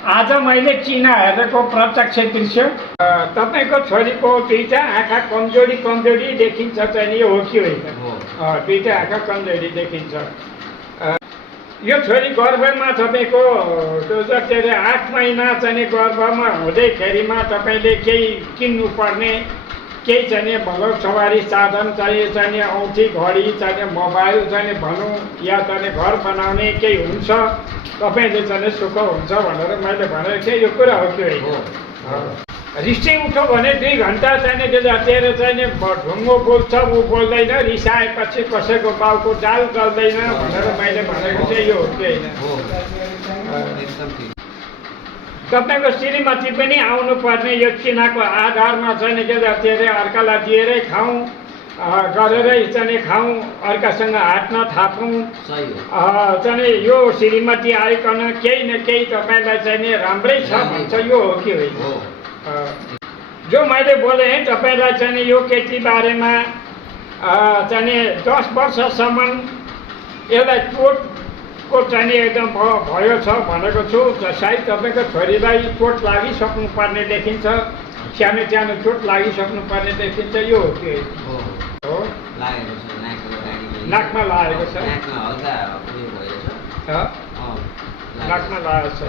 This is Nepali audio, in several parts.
आज मैले चिना हेरेको प्रत्यक्ष दृश्य तपाईँको छोरीको दुईटा आँखा कमजोरी देखिन्छ चाहिँ यो हो कि होइन? दुईटा आँखा कमजोरी देखिन्छ। यो छोरी गर्भमा तपाईँको के अरे 8 महिना चाहिँ गर्भमा हुँदैखेरिमा तपाईँले केही किन्नुपर्ने केही चाहिँ भनौँ सवारी साधन चाहिने औँठी घडी चाहिने मोबाइल चाहिने भनौँ या चाहिँ घर बनाउने केही हुन्छ तपाईँले चाहिँ सुख हुन्छ भनेर मैले भनेको थिएँ। यो कुरा हो कि होइन? रिसै उठ्यो भने 2 घन्टा चाहिने के जातेर चाहिने ढुङ्गो बोल्छ ऊ बोल्दैन, रिसाएपछि कसैको बाउको दाल गल्दैन भनेर मैले भनेको थिएँ। यो हो कि होइन? तपाईँको श्रीमती पनि आउनुपर्ने यो चिनाको आधारमा चाहिँ के अरे अर्कालाई दिएरै खाउँ गरेरै चाहिँ खाउँ, अर्कासँग हात नथापौँ चाहिँ यो श्रीमती आइकन केही न केही तपाईँलाई चाहिँ राम्रै छ भन्छ। यो हो कि होइन? जो मैले बोलेँ तपाईँलाई चाहिँ यो केटी बारेमा चाहिँ 10 वर्षसम्म यसलाई चोटको चाहिँ एकदम भयो छ भनेको छु। सायद तपाईँको छोरीलाई चोट लागिसक्नु पर्ने देखिन्छ, सानो चोट लागिसक्नु पर्ने देखिन्छ। यो हो कि हो? नाकमा लागेको छ, नाकमा लागेको छ।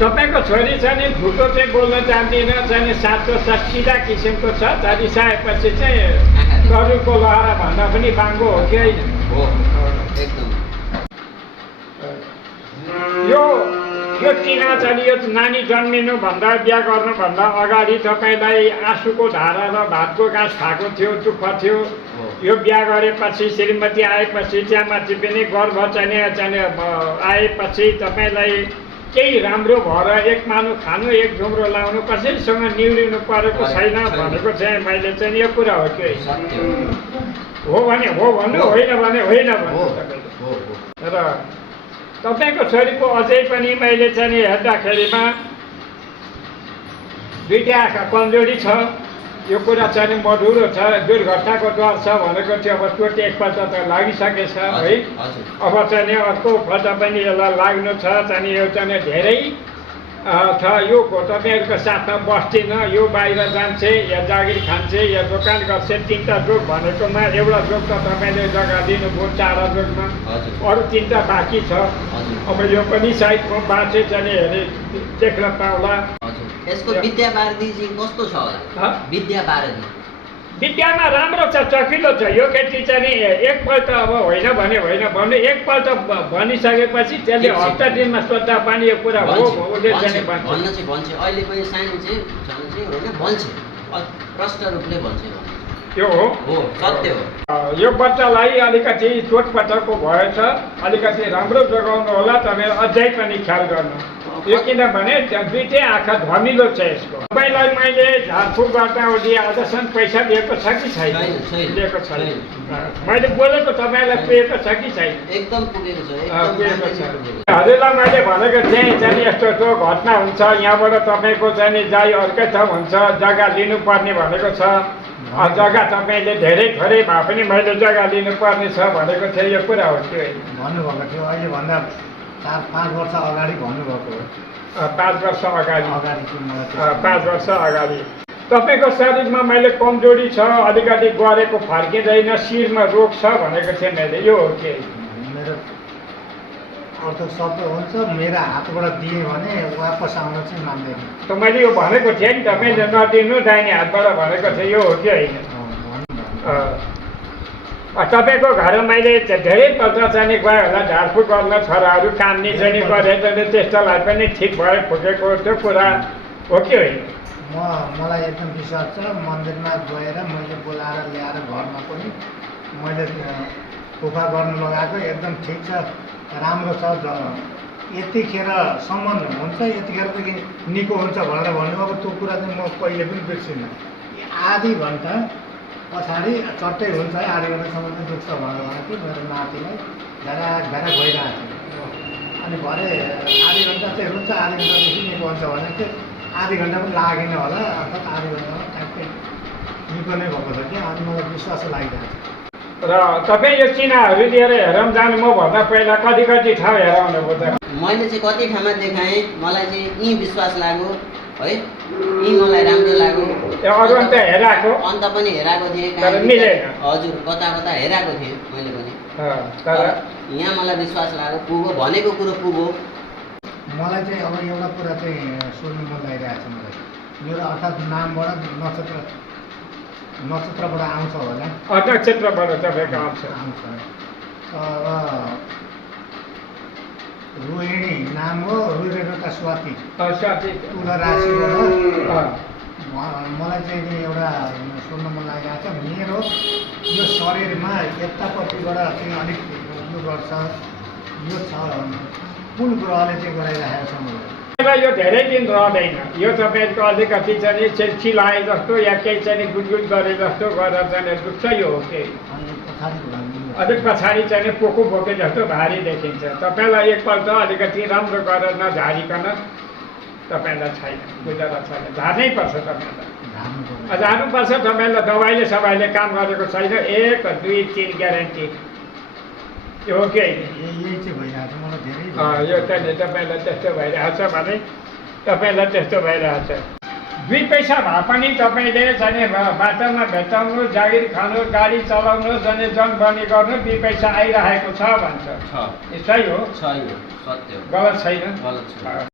तपाईँको छोरी चाहिँ झुटो चाहिँ बोल्न जान्दिन, चाहिँ साँचो सिधा किसिमको छ। रिसाएपछि चाहिँ गरुको लहरा भन्दा पनि बाङ्गो हो कि होइन? यो चिना चाहिँ यो नानी जन्मिनुभन्दा बिहा गर्नुभन्दा अगाडि तपाईँलाई आँसुको धारा र भातको गाँस खाएको थियो, दुःख थियो। यो बिहा गरेपछि श्रीमती आएपछि त्यहाँमाथि पनि गर्भ चाहिँ आएपछि तपाईँलाई केही राम्रो भएर एक मानु खानु एक झुम्रो लाउनु कसैसँग निहुरिनु परेको छैन भनेको चाहिँ मैले चाहिँ यो कुरा हो कि हो भने हो भन्नु, होइन भने होइन भन्नु तपाईँले। र तपाईँको छोरीको अझै पनि मैले चाहिँ हेर्दाखेरिमा 2टा आँखा कमजोरी छ। यो कुरा चाहिँ मधुरो छ, दुर्घटनाको डर छ भनेको थियो। अब चोट एकपल्ट त लागिसकेछ है, अब चाहिँ अर्कोपल्ट पनि यसलाई लाग्नु छ। चाहिँ यो चाहिँ धेरै छ। यो तपाईँहरूको साथमा बस्दिन, यो बाहिर जान्छे या जागिर खान्छे या दोकान गर्छ। 3टा जोग भनेकोमा एउटा जोग त तपाईँले जग्गा दिनुभयो 4 जोगमा, अरू 3टा बाँकी छ। अब यो पनि सायद बाँचे चाहिँ हेरे देख्न पाउला। यसको विद्या बारदी चाहिँ कस्तो छ होला? विद्या बारदी विद्यामा राम्रो छ, चकिलो छ। यो केटी चाहिँ एकपल्ट अब होइन भने होइन भन्नु, एकपल्ट भनिसकेपछि त्यसले हप्ता दिनमा सोद्धा पानी यो कुरा हो उसले चाहिँ भन्न चाहिँ भन्छ। अहिले पनि सानो चाहिँ होइन भन्छ, प्रष्ट रूपले भन्छ। यो हो सत्य हो। यो बच्चालाई अलिकति चोटपटकको भएछ, अलिकति राम्रो जोगाउनु होला। तपाईँले अझै पनि ख्याल गर्नु। यो किनभने 2टै आँखा धमिलो छ यसको। तपाईँलाई मैले झारफुक गर्दाहुँदी आजसम्म पैसा दिएको छ कि छैन? दिएको छैन। मैले बोलेको तपाईँलाई पुगेको छ कि छैन? एकदम पुगेको छ। हजुरलाई मैले भनेको थिएँ चाहिँ यस्तो घटना हुन्छ, यहाँबाट तपाईँको चाहिँ जाइ अर्कै ठाउँ हुन्छ, जग्गा लिनुपर्ने भनेको छ। जग्गा तपाईँले धेरै थोरै भए पनि मैले जग्गा लिनुपर्ने छ भनेको थिएँ। यो कुरा हो कि भन्नुभएको थियो? अहिले भन्दा 4-5 वर्ष अगाडि भन्नुभएको हो। 5 वर्ष अगाडि 5 वर्ष अगाडि तपाईँको शरीरमा मैले कमजोरी छ, अलिकति गरेको फर्किँदैन, शिरमा रोग छ भनेको थिएँ मैले। यो हो कि मेरो अर्थ शब्द हुन्छ, मेरो हातबाट दिएँ भने वापस आउन चाहिँ मान्दैन। त मैले यो भनेको थिएँ नि, तपाईँले नदिनु दाहिने हातबाट भनेको थिएँ। यो हो कि होइन? तपाईँको घर मैले धेरैपल्ट चाहिँ गयो होला झारफुक गर्न, छोराहरू कामनी चाहिँ गरे त्यस्तोलाई पनि ठिक भए फुकेको त्यो कुरा हो कि होइन? मलाई एकदम विश्वास छ। मन्दिरमा गएर मैले बोलाएर ल्याएर घरमा पनि मैले फुफा गर्नु लगाएको एकदम ठिक छ, राम्रो छ। यतिखेर सम्बन्ध हुन्छ, यतिखेरदेखि निको हुन्छ भनेर भन्नु। अब त्यो कुरा चाहिँ म कहिले पनि बिर्सिनँ। आधी घन्टा पछाडि चट्टै हुन्छ, आधी घन्टासम्म चाहिँ दुख्छ भनेर भनेको थियो। मेरो नातिलाई भेरा गइरहेको थियो। अनि भरे आधी घन्टा चाहिँ रुन्छ, आधी घन्टादेखि निको हुन्छ भनेको थियो। आधी घन्टा पनि लागेन होला, अर्थात् आधी घन्टामा ट्याक्कै निको नै भएको छ कि। अनि मलाई विश्वास लागिरहेको छ। र तपाईँ यो चिनाहरू लिएर हेरौँ जानु म भन्दा पहिला कति ठाउँ हेराउनु पर्छ? मैले चाहिँ कति ठाउँमा देखाएँ, मलाई चाहिँ यी विश्वास लाग्यो है, यी मलाई राम्रो लाग्यो। अरू अन्त हेराएको अन्त पनि हेराएको थिएँ, तर मिलेन। हजुर कता कता हेराएको थिएँ मैले पनि, तर यहाँ मलाई विश्वास लाग्यो पुग्यो, भनेको कुरो पुग्यो। मलाई चाहिँ अब एउटा कुरा चाहिँ सोध्नु मन लागिरहेको छ मलाई। मेरो अर्थात् नामबाट नक्षत्रबाट आउँछ होला। नक्षत्रबाट तपाईँको आउँछ। रोहिणी नाम हो, रुरेका स्वाति साथी तुला राशिबाट मलाई चाहिँ नि एउटा सोध्नु मन लागिरहेको छ। मेरो यो शरीरमा यतापट्टिबाट चाहिँ अलिक यो गर्छ, यो छ कुन ग्रहले चाहिँ गराइरहेको छ मलाई। यो धेरै दिन रहँदैन। यो तपाईँको अलिकति चाहिँ चिलाए जस्तो या केही चाहिँ गुडगुड गरे जस्तो गरेर चाहिँ दुख्छ यो हो केही। अलिक पछाडि चाहिँ पोको बोके जस्तो भारी देखिन्छ। तपाईँलाई एकपल्ट अलिकति राम्रो गरेर नझारिकन तपाईँलाई छैन, गुजारा छैन, झार्नै पर्छ तपाईँलाई। झार्नुपर्छ तपाईँलाई। दबाईले सबैले काम गरेको छैन। 1 2 3 ग्यारेन्टी यो हो कि यही चाहिँ भइरहेको छ मलाई धेरै। यो चाहिँ तपाईँलाई त्यस्तो भइरहेछ भने तपाईँलाई त्यस्तो भइरहेछ। 2 पैसा भए पनि तपाईँले चाहिँ बाटोमा भेटाउनु, जागिर खानु, गाडी चलाउनु, जाने जनबनी गर्नु 2 पैसा आइरहेको छ भन्छ। सही हो, सही हो, सत्य हो, गलत छैन। गलत छैन।